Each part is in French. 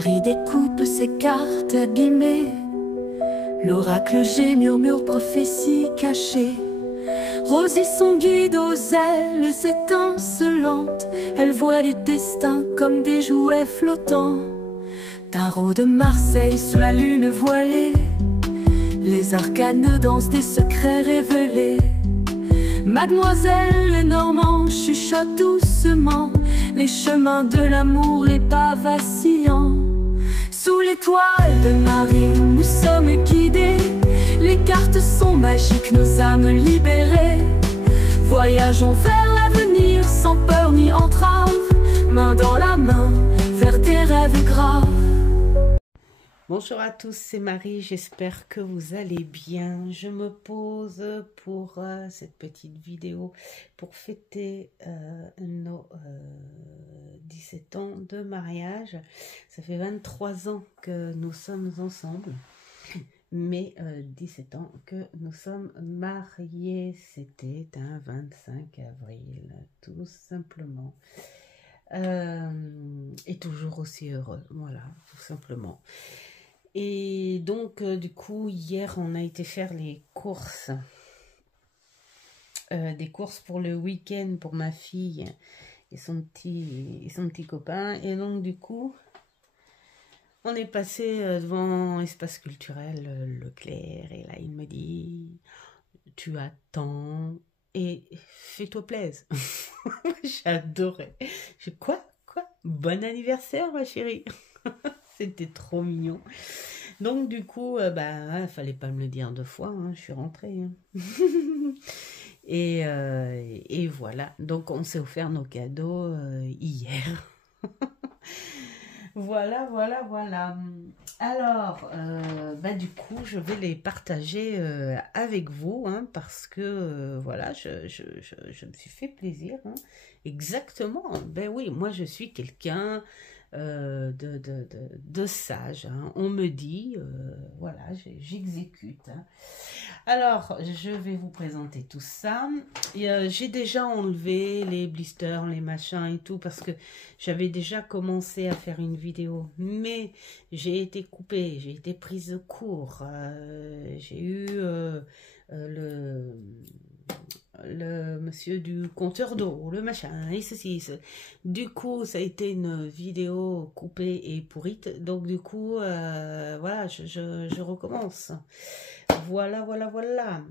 Marie découpe ses cartes abîmées. L'oracle G murmure prophétie cachée. Rosie son guide aux ailes étincelantes. Elle voit les destins comme des jouets flottants. Tarot de Marseille sous la lune voilée. Les arcanes dansent des secrets révélés. Mademoiselle Lenormand chuchote doucement les chemins de l'amour, les pas vacillants. Sous l'étoile de Marie, nous sommes guidés. Les cartes sont magiques, nos âmes libérées. Voyageons vers l'avenir sans peur ni entrave, main dans la main, vers des rêves graves. Bonjour à tous, c'est Marie, j'espère que vous allez bien. Je me pose pour cette petite vidéo pour fêter nos 17 ans de mariage. Ça fait 23 ans que nous sommes ensemble, mais 17 ans que nous sommes mariés. C'était un 25 avril, tout simplement. Et toujours aussi heureux, voilà, tout simplement. Et donc, du coup, hier, on a été faire les courses. Des courses pour le week-end pour ma fille et son petit copain. Et donc, du coup, on est passé devant Espace Culturel Leclerc. Et là, il me dit, tu attends et fais-toi plaisir. J'adorais. Quoi? Bon anniversaire, ma chérie. C'était trop mignon. Donc du coup, fallait pas me le dire 2 fois, hein, je suis rentrée. Hein. et voilà, donc on s'est offert nos cadeaux hier. Voilà. Alors, du coup, je vais les partager avec vous, hein, parce que, voilà, je me suis fait plaisir. Hein. Exactement, ben oui, moi je suis quelqu'un de sage, hein. On me dit, voilà, j'exécute. Hein. Alors, je vais vous présenter tout ça. J'ai déjà enlevé les blisters, les machins et tout, parce que j'avais déjà commencé à faire une vidéo, mais j'ai été coupée, j'ai été prise de court. J'ai eu le monsieur du compteur d'eau, le machin, et ceci. Du coup, ça a été une vidéo coupée et pourrite. Donc, du coup, voilà, je recommence. Voilà.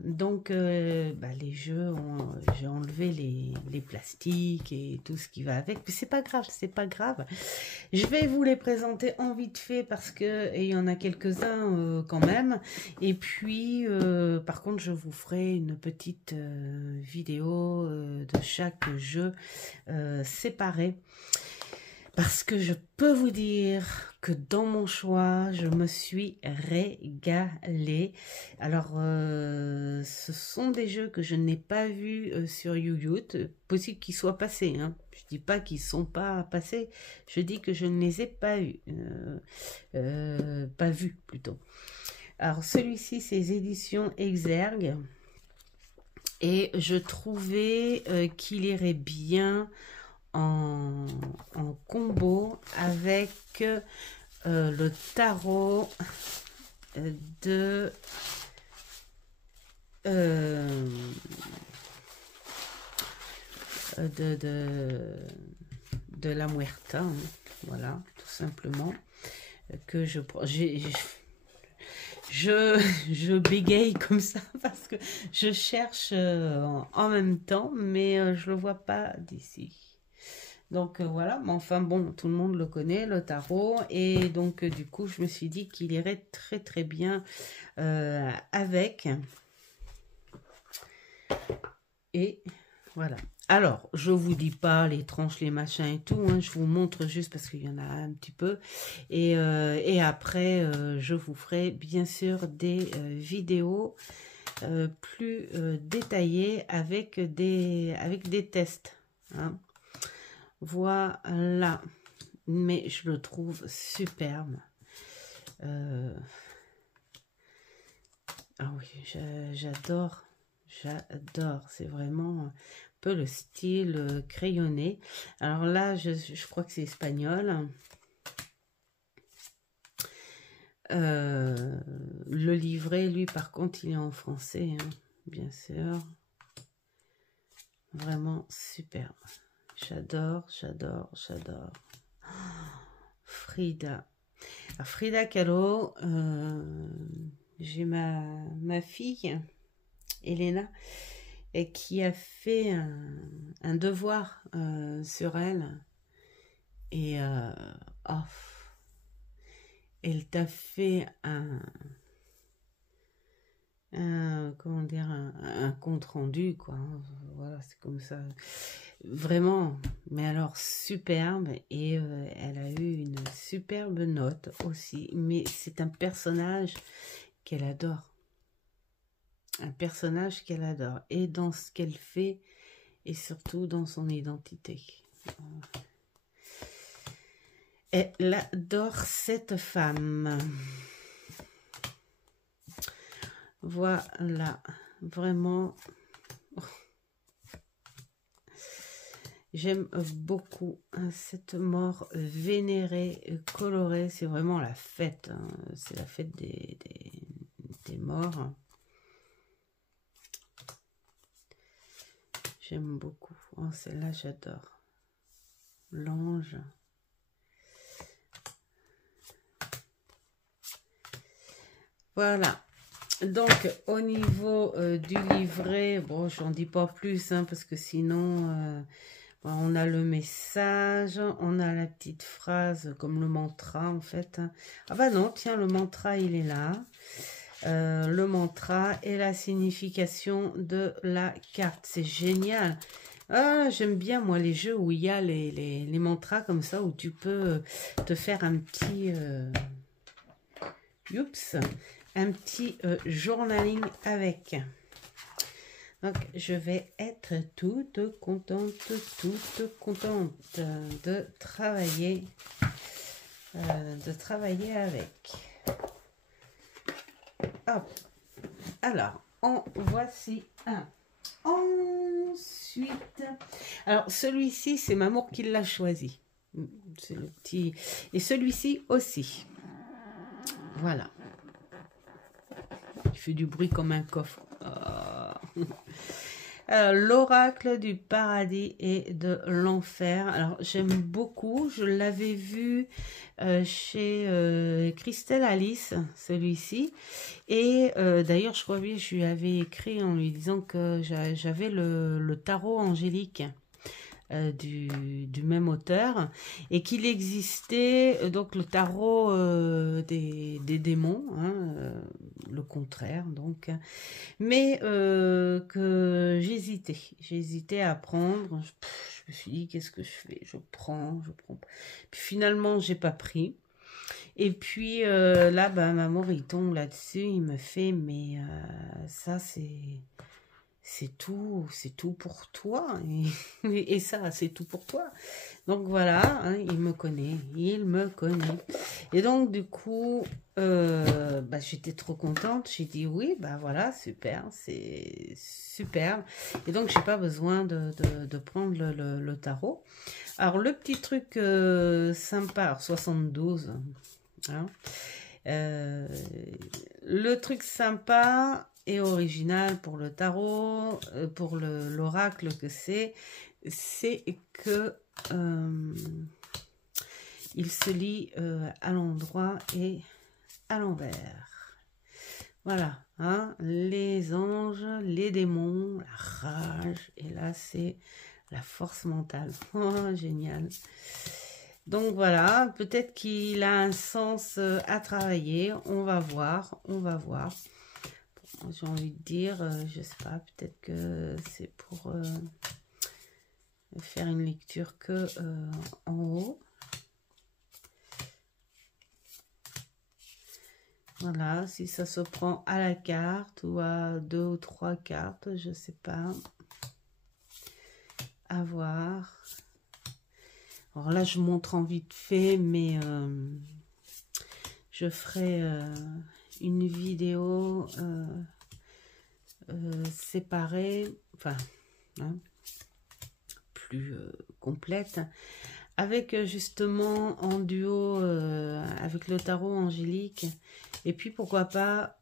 Donc, les jeux, j'ai enlevé les plastiques et tout ce qui va avec. Mais c'est pas grave. Je vais vous les présenter en vite fait parce que il y en a quelques-uns quand même. Et puis, par contre, je vous ferai une petite vidéo de chaque jeu séparé. Parce que je peux vous dire que dans mon choix, je me suis régalée. Alors, ce sont des jeux que je n'ai pas vus sur YouTube. Possible qu'ils soient passés. Hein. Je dis pas qu'ils sont pas passés. Je dis que je ne les ai pas vus. Pas vus, plutôt. Alors, celui-ci, c'est les éditions Exergue. Et je trouvais qu'il irait bien en combo avec le tarot de la Muerta, hein. Voilà, tout simplement, que je prends. Je bégaye comme ça parce que je cherche en même temps, mais je le vois pas d'ici. Donc voilà, mais enfin bon, tout le monde le connaît, le tarot, et donc du coup, je me suis dit qu'il irait très très bien avec. Et voilà. Alors, je vous dis pas les tranches, les machins et tout, hein, je vous montre juste parce qu'il y en a un petit peu. Et après, je vous ferai bien sûr des vidéos plus détaillées avec des tests. Hein. Voilà. Mais je le trouve superbe. Ah oui, j'adore. C'est vraiment un peu le style crayonné. Alors là, je crois que c'est espagnol. Le livret, lui, par contre, il est en français, hein, bien sûr. Vraiment superbe. J'adore, j'adore, j'adore. Frida. Alors, Frida Kahlo, j'ai ma fille, Elena, et qui a fait un devoir sur elle. Et oh, elle t'a fait comment dire, un compte rendu, quoi. Voilà, c'est comme ça. Vraiment, mais alors superbe. Et elle a eu une superbe note aussi. Mais c'est un personnage qu'elle adore. Un personnage qu'elle adore. Et dans ce qu'elle fait, et surtout dans son identité. Elle adore cette femme. Voilà, vraiment, j'aime beaucoup cette mort vénérée, colorée. C'est vraiment la fête, hein. C'est la fête des morts. J'aime beaucoup. Oh, celle-là, j'adore. L'ange. Voilà. Donc, au niveau du livret, bon, j'en dis pas plus, hein, parce que sinon, on a le message, on a la petite phrase comme le mantra, en fait. Ah bah non, tiens, le mantra, il est là. Le mantra et la signification de la carte. C'est génial. Ah, j'aime bien, moi, les jeux où il y a les mantras comme ça, où tu peux te faire un petit... oups, un petit journaling avec. Donc, je vais être toute contente de travailler avec. Hop. Alors, en voici un. Ensuite, alors celui-ci, c'est Mamour qui l'a choisi. C'est le petit. Et celui-ci aussi. Voilà. Il fait du bruit comme un coffre. Oh. L'oracle du paradis et de l'enfer. Alors, j'aime beaucoup. Je l'avais vu chez Christelle Alice, celui-ci. Et d'ailleurs, je crois que je lui avais écrit en lui disant que j'avais le tarot angélique. Du même auteur, et qu'il existait donc le tarot des démons, hein, le contraire donc, mais que j'hésitais à prendre. Je me suis dit, qu'est-ce que je fais? Je prends, puis finalement j'ai pas pris. Et puis là, bah, Mamour, il tombe là-dessus, il me fait, mais ça c'est tout pour toi. Et ça, c'est tout pour toi. Donc voilà, hein, il me connaît. Et donc du coup, bah, j'étais trop contente. J'ai dit oui, bah voilà, super, c'est super. Et donc j'ai pas besoin de prendre le tarot. Alors le petit truc sympa, alors 72, hein, le truc sympa et original pour le tarot, pour l'oracle que c'est que il se lit à l'endroit et à l'envers. Voilà, hein, les anges, les démons, la rage, et là c'est la force mentale. Oh, génial. Donc voilà, peut-être qu'il a un sens à travailler. On va voir. J'ai envie de dire, je sais pas, peut-être que c'est pour faire une lecture que en haut. Voilà, si ça se prend à la carte ou à 2 ou 3 cartes, je sais pas. À voir. Alors là, je montre en vite fait, mais je ferai une vidéo séparée, enfin, hein, plus complète, avec justement en duo avec le tarot angélique Et puis, pourquoi pas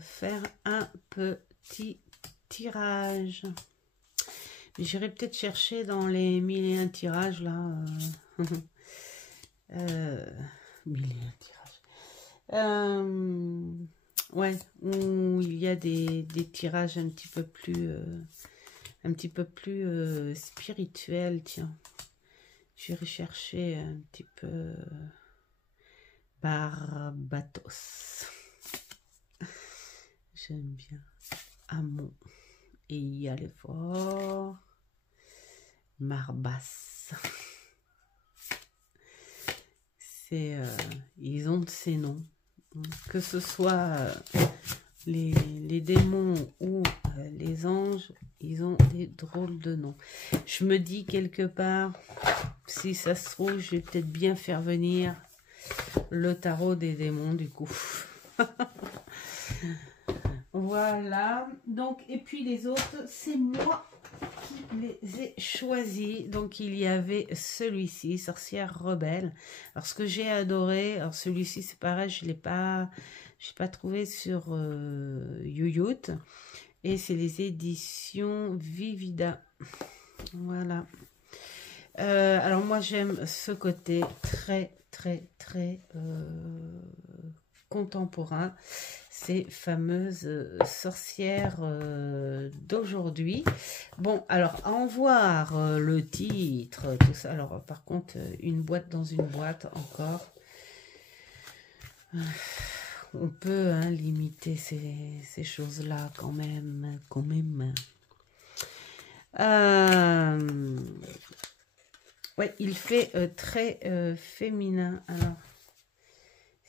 faire un petit tirage. J'irai peut-être chercher dans les 1001 tirages, là. 1001 tirages. Ouais, où il y a des tirages un petit peu plus spirituels, tiens. J'irai chercher un petit peu Barbatos. J'aime bien. Amon. Et y aller fort. Marbas. C'est, ils ont de ces noms. Que ce soit les démons ou les anges, ils ont des drôles de noms. Je me dis quelque part, si ça se trouve, je vais peut-être bien faire venir le tarot des démons du coup. Voilà. Donc, et puis les autres, c'est moi qui les ai choisis. Donc, il y avait celui-ci, Sorcière Rebelle. Alors, ce que j'ai adoré, alors celui-ci, c'est pareil, je l'ai pas trouvé sur Yoyout. Et c'est les éditions Vivida. Voilà. Alors, moi, j'aime ce côté très contemporain, ces fameuses sorcières d'aujourd'hui. Bon, alors, à en voir le titre, tout ça. Alors, par contre, une boîte dans une boîte, encore. On peut limiter ces choses-là quand même. Ouais, il fait très féminin. Alors,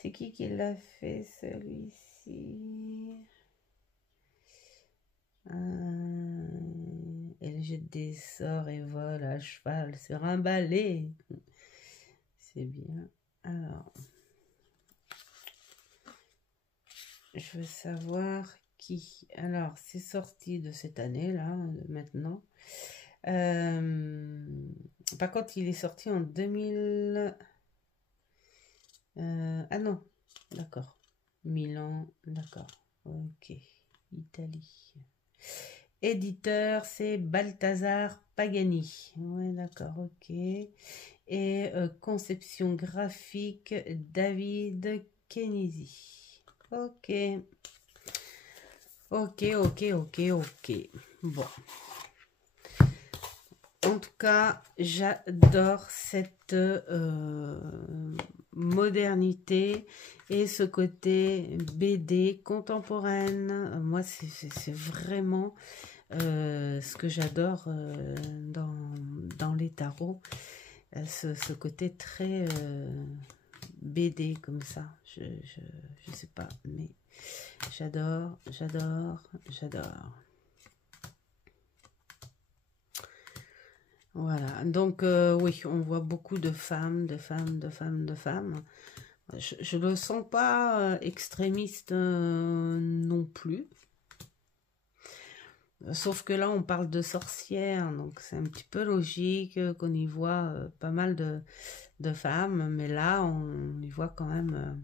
c'est qui l'a fait, celui-ci? Elle jette des sorts et vole à cheval sur un balai. C'est bien. Alors, je veux savoir qui. Alors, c'est sorti de cette année, là, maintenant. Par contre, il est sorti en 2000... ah non, d'accord. Milan, d'accord. Ok. Italie. Éditeur, c'est Balthazar Pagani. Ouais, d'accord, ok. Et conception graphique, David Kenisi. Ok. Ok. Bon. En tout cas, j'adore cette modernité et ce côté BD contemporaine. Moi, c'est vraiment ce que j'adore dans les tarots. Ce côté très BD comme ça. Je sais pas, mais j'adore. Voilà, donc oui, on voit beaucoup de femmes. Je ne le sens pas extrémiste non plus. Sauf que là, on parle de sorcières, donc c'est un petit peu logique qu'on y voit pas mal de femmes. Mais là, on y voit quand même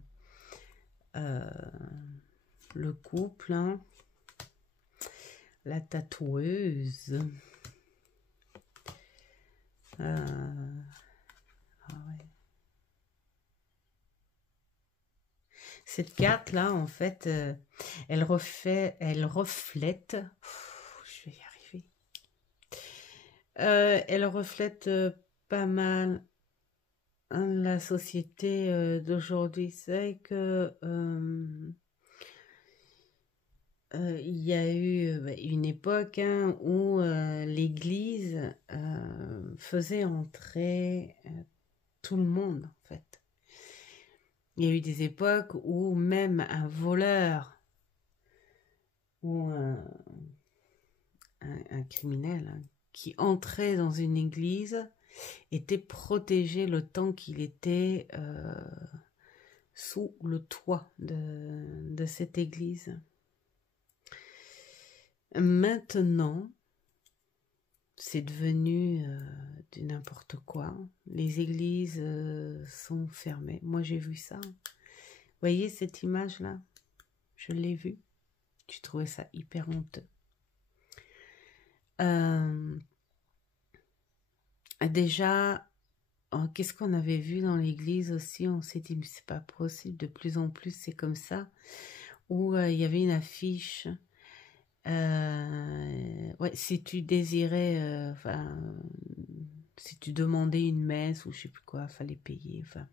le couple, hein, la tatoueuse. Ah ouais. Cette carte là, en fait, elle reflète, je vais y arriver. Elle reflète pas mal la société d'aujourd'hui. C'est que il y a eu une époque où l'Église faisait entrer tout le monde, en fait. Il y a eu des époques où même un voleur ou un criminel qui entrait dans une église était protégé le temps qu'il était sous le toit de cette église. Maintenant, c'est devenu du n'importe quoi. Les églises sont fermées. Moi, j'ai vu ça. voyez cette image-là? Je l'ai vue. Je trouvais ça hyper honteux. Déjà, qu'est-ce qu'on avait vu dans l'église aussi? On s'est dit, mais c'est pas possible, de plus en plus c'est comme ça. Où il y avait une affiche. Ouais, si tu désirais, si tu demandais une messe ou je sais plus quoi, fallait payer. Enfin,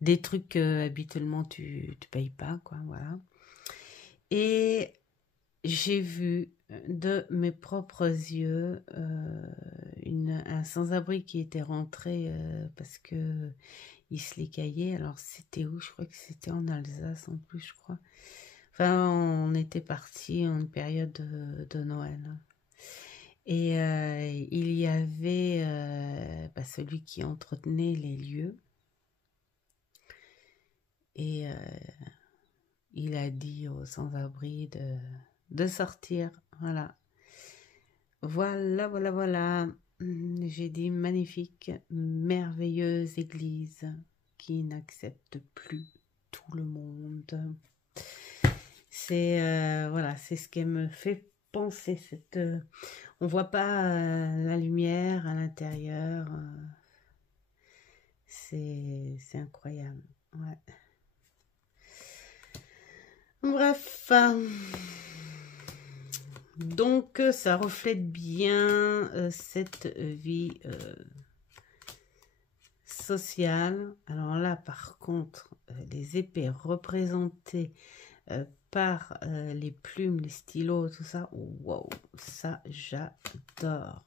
des trucs que habituellement tu payes pas, quoi, voilà. Et j'ai vu de mes propres yeux un sans-abri qui était rentré parce que il se les caillait. Alors c'était où? Je crois que c'était en Alsace en plus, je crois. Enfin, on était parti en une période de Noël. Et il y avait celui qui entretenait les lieux. Et il a dit aux sans-abri de sortir. Voilà. Voilà. J'ai dit magnifique, merveilleuse église qui n'accepte plus tout le monde. C'est voilà, c'est ce qui me fait penser. On voit pas la lumière à l'intérieur. C'est incroyable. Ouais. Bref. Donc, ça reflète bien cette vie sociale. Alors là, par contre, les épées représentées par les plumes, les stylos, tout ça, wow, ça, j'adore.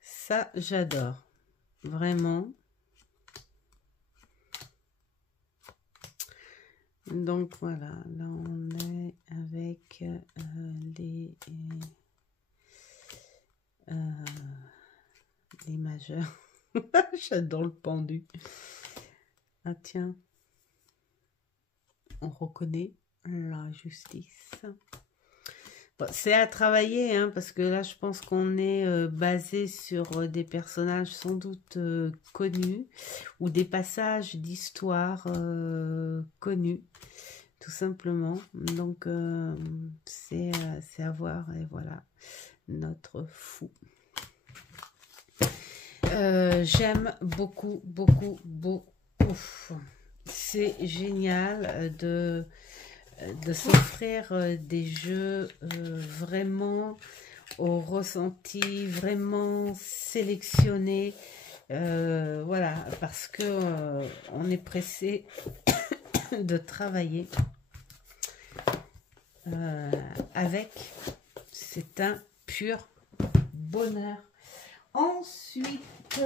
Ça, j'adore. Vraiment. Donc voilà, là on est avec les majeurs. J'adore le pendu. Ah tiens, on reconnaît la justice. Bon, c'est à travailler, hein, parce que là je pense qu'on est basé sur des personnages sans doute connus ou des passages d'histoire connus, tout simplement. Donc c'est à voir, et voilà, notre fou. J'aime beaucoup. C'est génial de s'offrir des jeux vraiment au ressenti, vraiment sélectionnés. Voilà, parce que on est pressé de travailler avec. C'est un pur bonheur. Ensuite,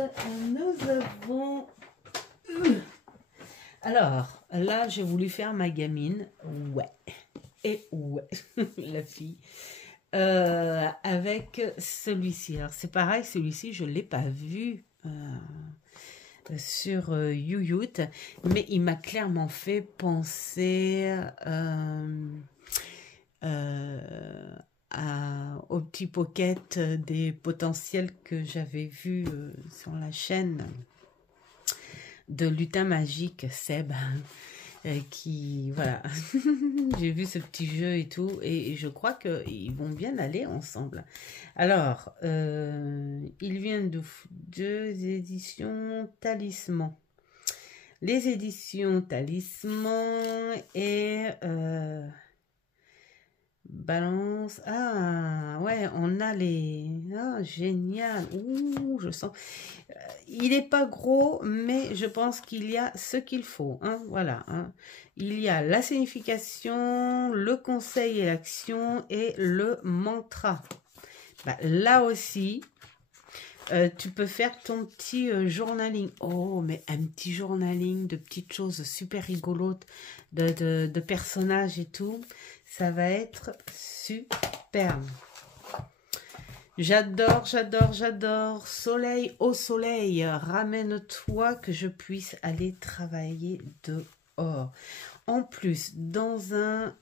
nous avons... Alors, là, j'ai voulu faire ma gamine. Ouais. Et ouais, la fille. Avec celui-ci. Alors, c'est pareil, celui-ci, je ne l'ai pas vu sur YouYout, mais il m'a clairement fait penser... au petit pocket des potentiels que j'avais vus sur la chaîne de Lutin Magique, Seb, qui, voilà, j'ai vu ce petit jeu et tout, et je crois qu'ils vont bien aller ensemble. Alors, ils viennent de deux éditions Talisman. Les éditions Talisman et... Balance. Ah, ouais, on a les... Ah, génial. Ouh, je sens... il n'est pas gros, mais je pense qu'il y a ce qu'il faut. Hein, voilà. Hein. Il y a la signification, le conseil et l'action et le mantra. Bah, là aussi, tu peux faire ton petit journaling. Oh, mais un petit journaling de petites choses super rigolotes, de personnages et tout. Ça va être superbe. J'adore. Soleil au soleil, ramène-toi que je puisse aller travailler dehors. En plus, dans un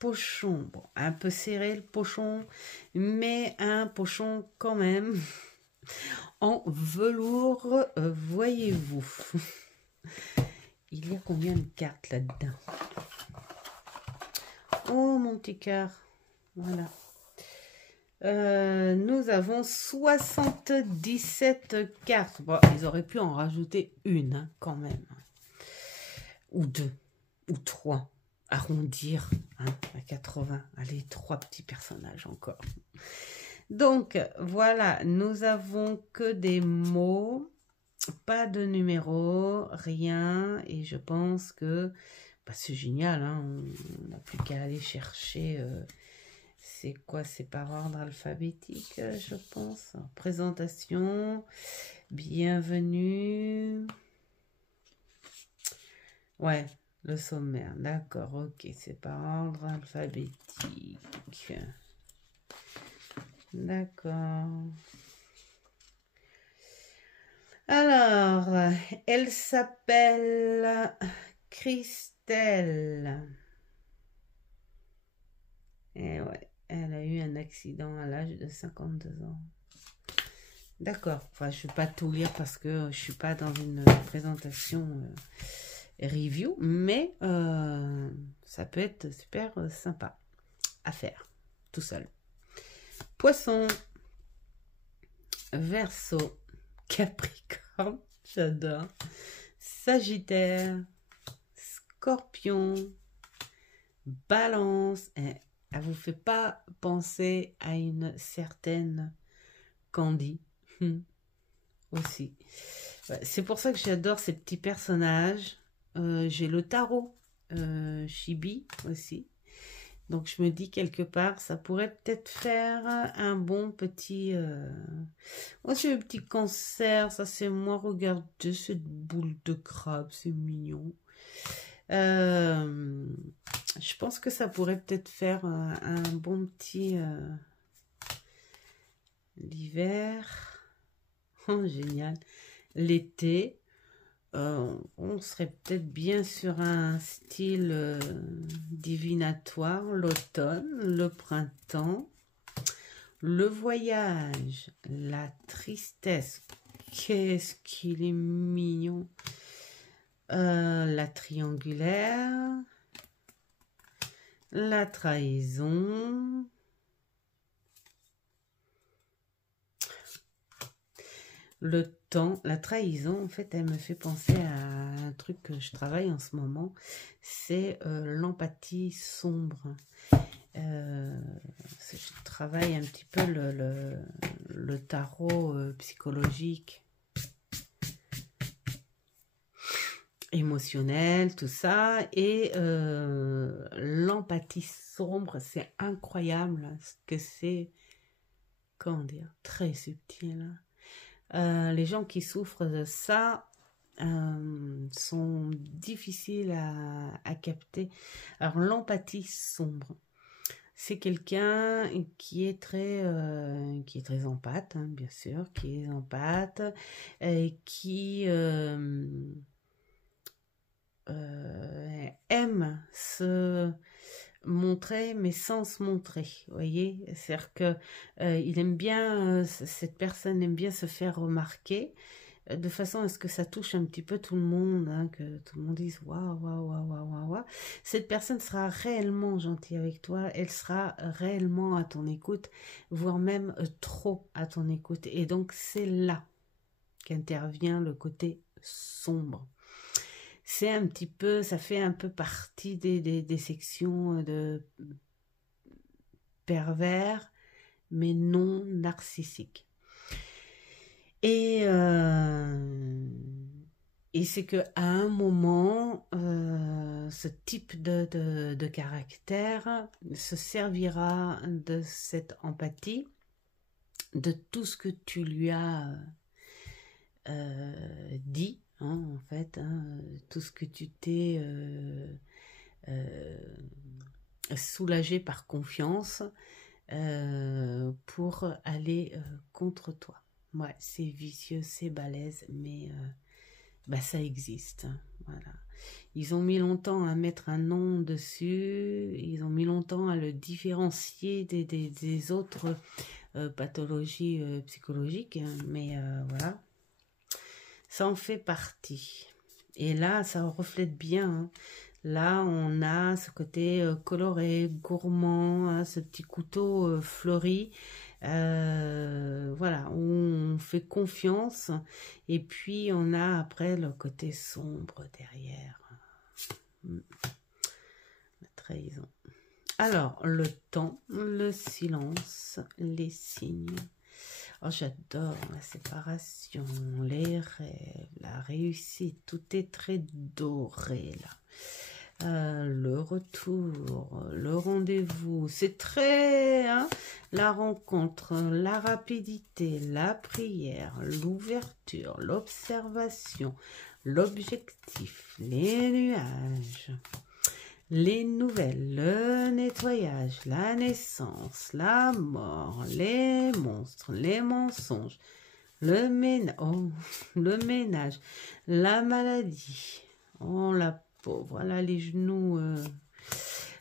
pochon, bon, un peu serré le pochon, mais un pochon quand même en velours, voyez-vous. Il y a combien de cartes là-dedans? Oh, mon petit cœur. Voilà. Nous avons 77 cartes. Bon, ils auraient pu en rajouter une, hein, quand même. Ou deux. Ou trois. Arrondir, hein, à 80. Allez, 3 petits personnages encore. Donc, voilà. Nous avons que des mots. Pas de numéro. Rien. Et je pense que... Bah, c'est génial, hein, on n'a plus qu'à aller chercher... c'est quoi? C'est par ordre alphabétique, je pense. Alors, présentation, bienvenue. Ouais, le sommaire, d'accord, ok, c'est par ordre alphabétique. D'accord. Alors, elle s'appelle Christelle. Et ouais. Elle a eu un accident à l'âge de 52 ans. D'accord. Enfin, je ne vais pas tout lire parce que je ne suis pas dans une présentation review, mais ça peut être super sympa à faire tout seul. Poisson, Verseau, Capricorne, j'adore, Sagittaire, Scorpion, Balance, elle vous fait pas penser à une certaine Candy aussi. C'est pour ça que j'adore ces petits personnages. J'ai le tarot Chibi aussi. Donc je me dis quelque part, ça pourrait peut-être faire un bon petit... Oh, c'est le petit cancer, ça c'est moi, regardez cette boule de crabe, c'est mignon. Je pense que ça pourrait peut-être faire un bon petit l'hiver. Oh, génial. L'été, on serait peut-être bien sur un style divinatoire. L'automne, le printemps, le voyage, la tristesse. Qu'est-ce qu'il est mignon. La triangulaire, la trahison, le temps, la trahison, en fait, elle me fait penser à un truc que je travaille en ce moment, c'est l'empathie sombre. Je travaille un petit peu le tarot psychologique. Émotionnel, tout ça, et l'empathie sombre, c'est incroyable ce que c'est, comment dire, très subtil. Les gens qui souffrent de ça sont difficiles à capter. Alors l'empathie sombre, c'est quelqu'un qui est très empathe, hein, bien sûr, qui est empathe, et qui aime se montrer mais sans se montrer, vous voyez, c'est-à-dire que il aime bien, cette personne aime bien se faire remarquer de façon à ce que ça touche un petit peu tout le monde, hein, que tout le monde dise waouh, waouh, waouh, waouh, waouh, waouh. Cette personne sera réellement gentille avec toi, elle sera réellement à ton écoute, voire même trop à ton écoute, et donc c'est là qu'intervient le côté sombre. C'est un petit peu, ça fait un peu partie des sections de pervers, mais non narcissiques. Et c'est qu'à un moment, ce type de caractère se servira de cette empathie, de tout ce que tu lui as dit, hein, en fait, hein, tout ce que tu t'es soulagé par confiance pour aller contre toi. Ouais, c'est vicieux, c'est balèze, mais bah, ça existe. Hein, voilà. Ils ont mis longtemps à mettre un nom dessus, ils ont mis longtemps à le différencier des autres pathologie psychologique, hein, mais voilà, ça en fait partie. Et là, ça reflète bien, hein. Là, on a ce côté coloré, gourmand, hein, ce petit couteau fleuri. Voilà, on fait confiance. Et puis, on a après le côté sombre derrière. La trahison. Alors, le temps, le silence, les signes. Oh, j'adore la séparation, les rêves, la réussite. Tout est très doré, là. Le retour, le rendez-vous, c'est très, hein, la rencontre, la rapidité, la prière, l'ouverture, l'observation, l'objectif, les nuages, les nouvelles, le nettoyage, la naissance, la mort, les monstres, les mensonges, le ménage, la maladie, oh la voilà les genoux,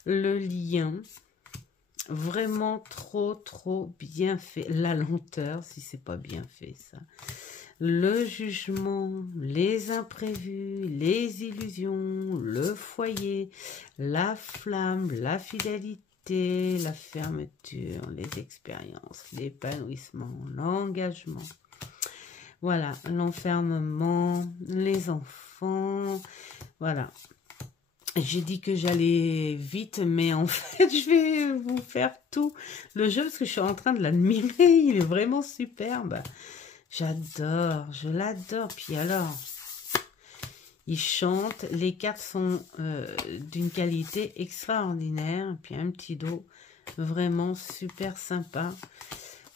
le lien, vraiment trop bien fait, la lenteur si c'est pas bien fait ça, le jugement, les imprévus, les illusions, le foyer, la flamme, la fidélité, la fermeture, les expériences, l'épanouissement, l'engagement, voilà, l'enfermement, les enfants, voilà. J'ai dit que j'allais vite, mais en fait, je vais vous faire tout le jeu parce que je suis en train de l'admirer. Il est vraiment superbe. J'adore, je l'adore. Puis alors, il chante. Les cartes sont d'une qualité extraordinaire. Puis un petit dos vraiment super sympa.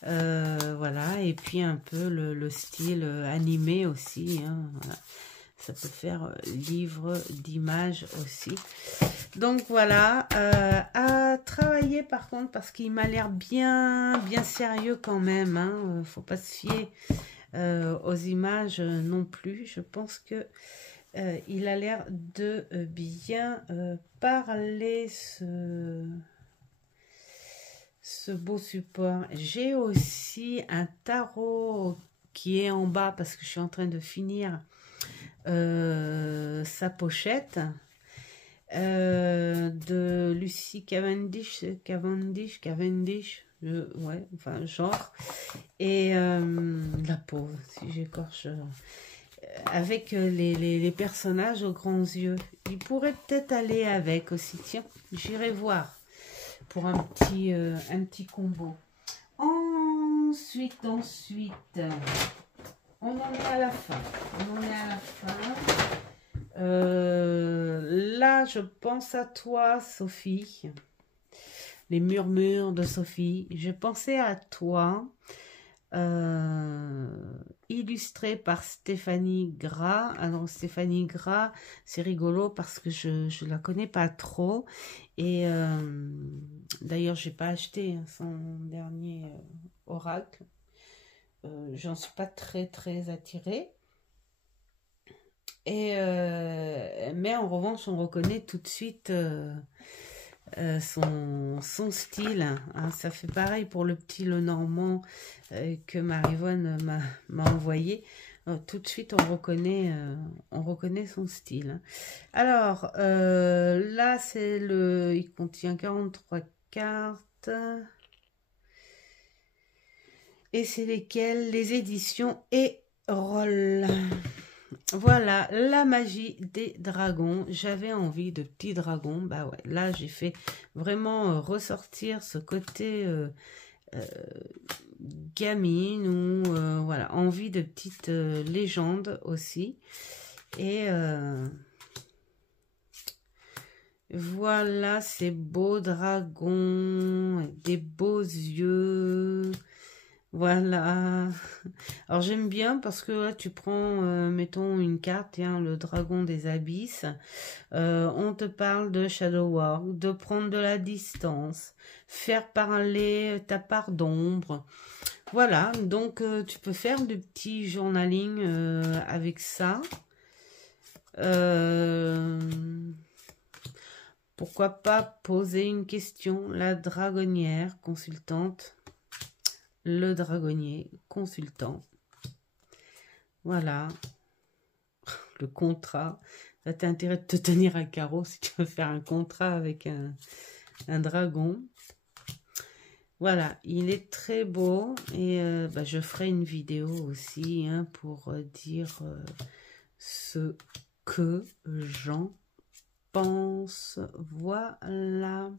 Voilà, et puis un peu le style animé aussi, hein, voilà. Ça peut faire livre d'images aussi. Donc voilà, à travailler par contre, parce qu'il m'a l'air bien sérieux quand même, hein. Faut pas se fier aux images non plus. Je pense que il a l'air de bien parler ce beau support. J'ai aussi un tarot qui est en bas parce que je suis en train de finir sa pochette de Lucy Cavendish, ouais, enfin genre, et la pauvre, si j'écorche, avec les personnages aux grands yeux. Il pourrait peut-être aller avec aussi, tiens, j'irai voir pour un petit combo. Ensuite, on en est à la fin. Là, je pense à toi, Sophie. Les murmures de Sophie. Je pensais à toi. Illustré par Stéphanie Gras. Alors, Stéphanie Gras, c'est rigolo parce que je la connais pas trop. Et d'ailleurs, j'ai pas acheté son dernier oracle. J'en suis pas très attirée. Et mais en revanche, on reconnaît tout de suite son style, hein. Ça fait pareil pour le petit Lenormand que Marivonne m'a envoyé. Tout de suite, on reconnaît son style, hein. Alors, là, il contient 43 cartes. Et c'est lesquelles? Les éditions Erol. Voilà, la magie des dragons. J'avais envie de petits dragons. Bah ouais, là j'ai fait vraiment ressortir ce côté gamine ou voilà, envie de petites légendes aussi. Et voilà ces beaux dragons, avec des beaux yeux. Voilà. Alors j'aime bien parce que là tu prends, mettons une carte, tiens, le dragon des abysses. On te parle de shadow work, de prendre de la distance, faire parler ta part d'ombre. Voilà, donc tu peux faire du petit journaling avec ça. Pourquoi pas poser une question, la dragonnière consultante. le dragonnier consultant. Voilà. Le contrat. Ça t'a intérêt de te tenir à carreau si tu veux faire un contrat avec un dragon. Voilà, il est très beau et je ferai une vidéo aussi hein, pour dire ce que j'en pense. Voilà. En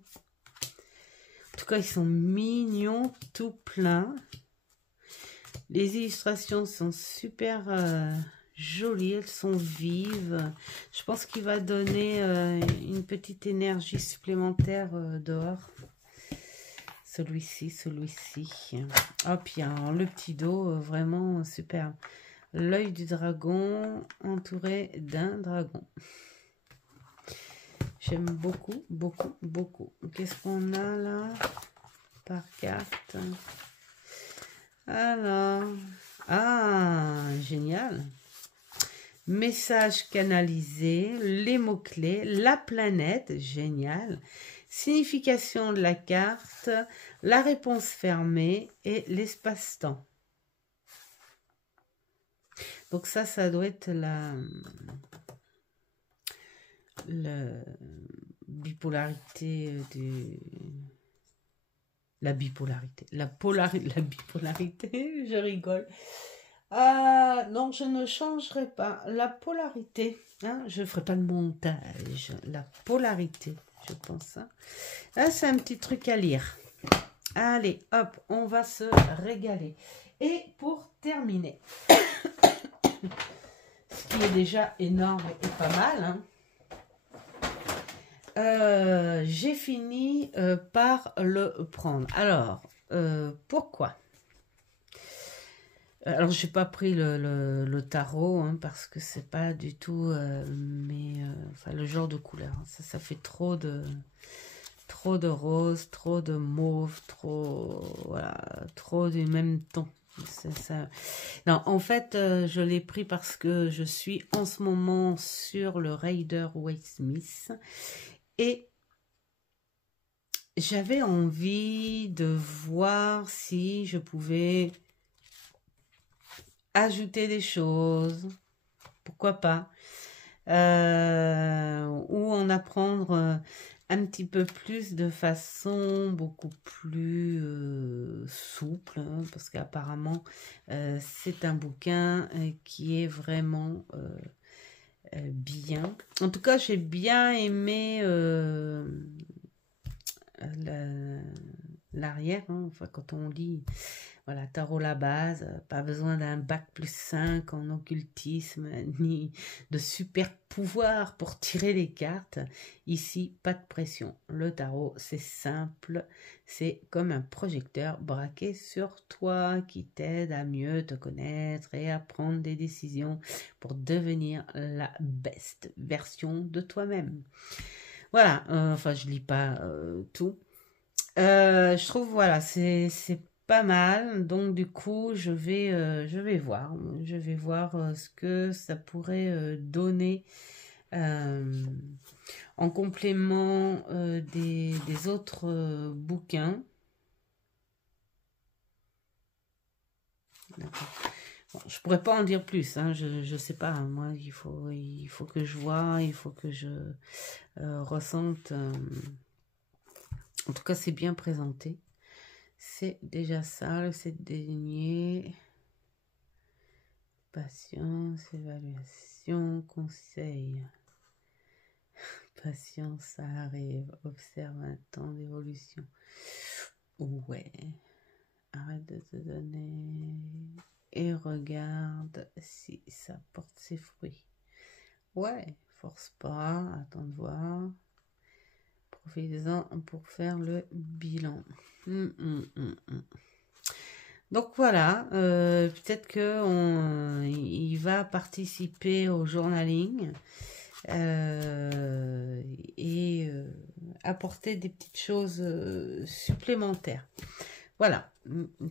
tout cas, ils sont mignons tout plein. Les illustrations sont super jolies, elles sont vives. Je pense qu'il va donner une petite énergie supplémentaire dehors. Celui-ci. Hop, il y a le petit dos, vraiment super. L'œil du dragon entouré d'un dragon. J'aime beaucoup, beaucoup, beaucoup. Qu'est-ce qu'on a là par carte? Alors, génial. Message canalisé, les mots-clés, la planète, génial. Signification de la carte, la réponse fermée et l'espace-temps. Donc ça doit être la bipolarité la bipolarité, la bipolarité, je rigole. Ah non, je ne changerai pas la polarité. Hein, je ne ferai pas le montage. La polarité, je pense. Hein. Là, c'est un petit truc à lire. Allez, hop, on va se régaler. Et pour terminer, ce qui est déjà énorme et pas mal, hein, j'ai fini par le prendre. Alors, pourquoi? Alors, j'ai pas pris le tarot hein, parce que c'est pas du tout enfin, le genre de couleur. Ça fait trop de rose, trop de mauve, trop du même ton. Ça. Non, en fait, je l'ai pris parce que je suis en ce moment sur le Rider-Waite-Smith et j'avais envie de voir si je pouvais ajouter des choses, pourquoi pas, ou en apprendre un petit peu plus de façon beaucoup plus souple, hein, parce qu'apparemment c'est un bouquin qui est vraiment bien. En tout cas, j'ai bien aimé l'arrière, hein, enfin quand on lit, voilà, tarot la base, pas besoin d'un bac+5 en occultisme, ni de super pouvoir pour tirer les cartes. Ici, pas de pression. Le tarot, c'est simple, c'est comme un projecteur braqué sur toi qui t'aide à mieux te connaître et à prendre des décisions pour devenir la best version de toi-même. Voilà, enfin je lis pas tout. Je trouve, voilà, c'est pas mal. Donc, du coup, je vais voir. Je vais voir ce que ça pourrait donner en complément des autres bouquins. Bon, je pourrais pas en dire plus, hein, je sais pas. Hein, moi, il faut que je vois, il faut que je ressente. En tout cas, c'est bien présenté. C'est déjà ça, le 7 désigné. Patience, évaluation, conseil. Patience, ça arrive. Observe un temps d'évolution. Ouais. Arrête de te donner. Et regarde si ça porte ses fruits. Ouais, force pas, attends de voir. Profitez-en pour faire le bilan. Donc voilà, peut-être que il va participer au journaling et apporter des petites choses supplémentaires. Voilà,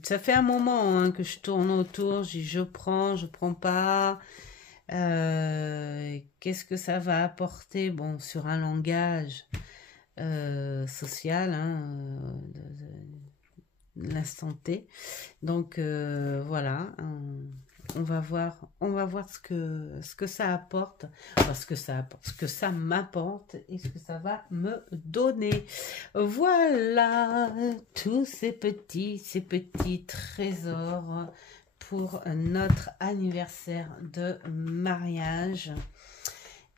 ça fait un moment hein, que je tourne autour, je prends pas. Qu'est-ce que ça va apporter? Bon, sur un langage social, hein, l'instant T. Donc voilà, on va voir ce que ça apporte, enfin, ce que ça m'apporte et ce que ça va me donner. Voilà tous ces petits trésors pour notre anniversaire de mariage.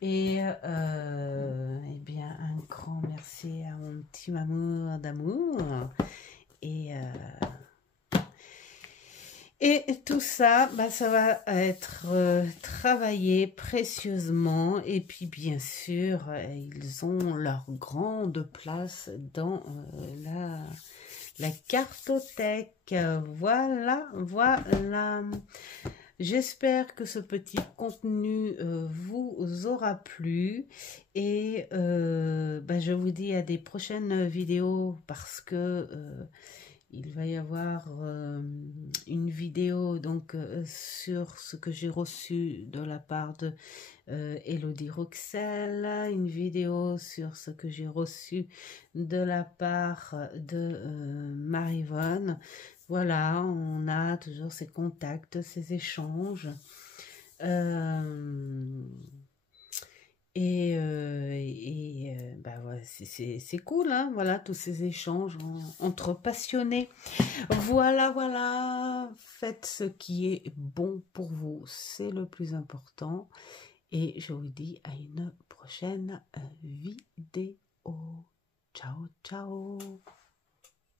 Et eh bien, un grand merci à mon petit amour d'amour. Et tout ça, bah, ça va être travaillé précieusement. Et puis, bien sûr, ils ont leur grande place dans la cartothèque. Voilà, voilà. J'espère que ce petit contenu vous aura plu. Et bah, je vous dis à des prochaines vidéos parce que... il va y avoir une vidéo donc sur ce que j'ai reçu de la part de Elodie Roxel, une vidéo sur ce que j'ai reçu de la part de Marivonne. Voilà, on a toujours ces contacts, ces échanges. Bah ouais, c'est cool, hein, voilà, tous ces échanges entre passionnés. Voilà, voilà, faites ce qui est bon pour vous, c'est le plus important. Et je vous dis à une prochaine vidéo. Ciao, ciao.